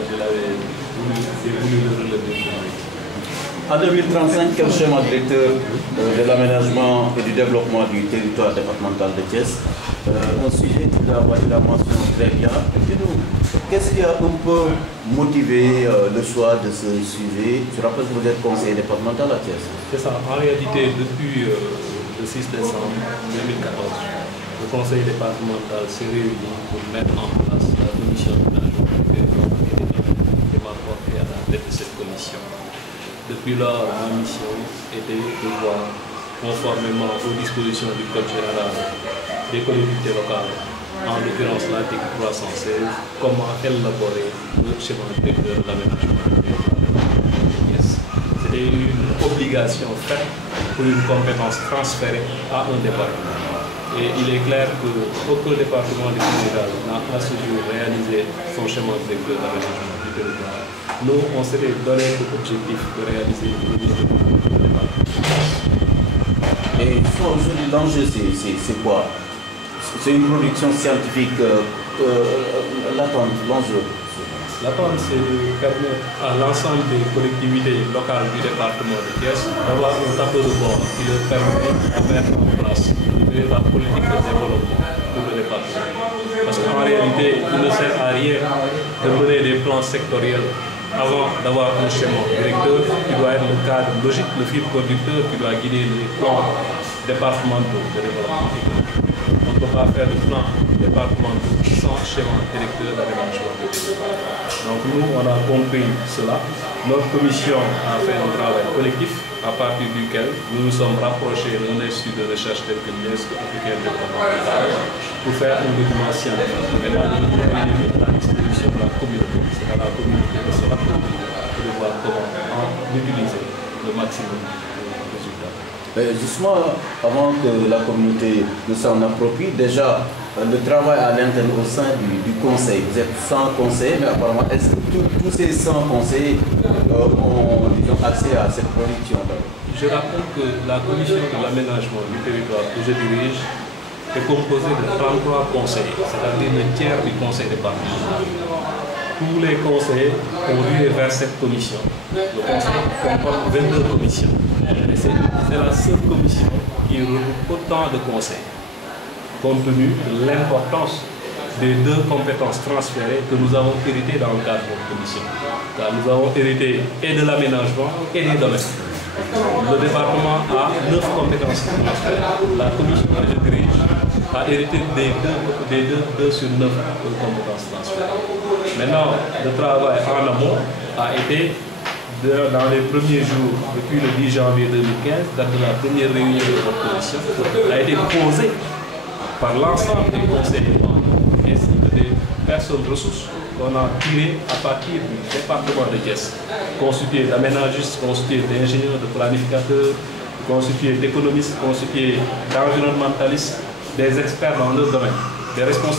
je l'avais voulu le relever. En 2035, quel schéma directeur de l'aménagement et du développement du territoire départemental de Thiès? Un sujet que vous avez la mention très bien. Qu'est-ce qui a un peu motivé le choix de ce sujet? Je rappelle que vous êtes conseiller départemental à Thiès. C'est ça. En réalité, depuis le 6 décembre 2014, le conseil départemental s'est réuni pour mettre en place la commission d'aménagement du territoire et m'a porté à la tête de cette commission. Depuis lors, ma mission était de voir, conformément aux dispositions du Code général des collectivités locales, en l'occurrence l'article 316, comment élaborer le schéma directeur de l'aménagement du territoire. C'était une obligation faite pour une compétence transférée à un département. Et il est clair qu'aucun département du Sénégal n'a à ce jour réalisé son schéma directeur de l'aménagement du territoire. Nous, on s'était donné pour objectif de réaliser le département. Et aujourd'hui, l'enjeu, c'est quoi? C'est une production scientifique, l'attente, l'enjeu. L'attente, c'est de permettre à l'ensemble des collectivités locales du département de Thiès d'avoir un tableau de bord qui leur permet de mettre en place la politique de développement pour le département. Parce qu'en réalité, il ne sert à rien de mener des plans sectoriels avant d'avoir un schéma directeur qui doit être le cadre logique, le fil conducteur qui doit guider les plans départementaux de développement économique. On ne peut pas faire de plan départementaux sans schéma directeur d'aménagement de territoire. Donc nous, on a compris cela. Notre commission a fait un travail collectif à partir duquel nous nous sommes rapprochés d'un institut de recherche tel que l'UNESCO africaine départementale pour faire un document scientifique. Maintenant, nous avons mis à la disposition de la communauté. C'est à la communauté de se rapprocher pour voir comment en utiliser le maximum de résultats. Justement, avant que la communauté ne s'en approprie, déjà le travail à l'interne au sein du conseil. Vous êtes 100 conseillers, mais apparemment, est-ce que tous ces 100 conseillers ont accès à cette production-là? Je rappelle que la commission de l'aménagement du territoire que je dirige est composée de 33 conseillers, c'est-à-dire le tiers du conseil départemental. Tous les conseillers ont dû vers cette commission. Le conseil comporte 22 commissions. Et c'est la seule commission qui regroupe autant de conseils, compte tenu de l'importance des deux compétences transférées que nous avons héritées dans le cadre de notre commission. Car nous avons hérité et de l'aménagement et des domaines. Le département a 9 compétences transférées. La commission que je dirige a hérité des 2 sur 9 compétences transférées. Maintenant, le travail en amont a été dans les premiers jours, depuis le 10 janvier 2015, date de la première réunion de notre commission, a été posé par l'ensemble des conseillers ainsi que des personnes ressources qu'on a tirées à partir du département de Thiès, constitué d'aménagistes, constitué d'ingénieurs, de planificateurs, constitué d'économistes, constitué d'environnementalistes, des experts dans leur domaine, des responsables.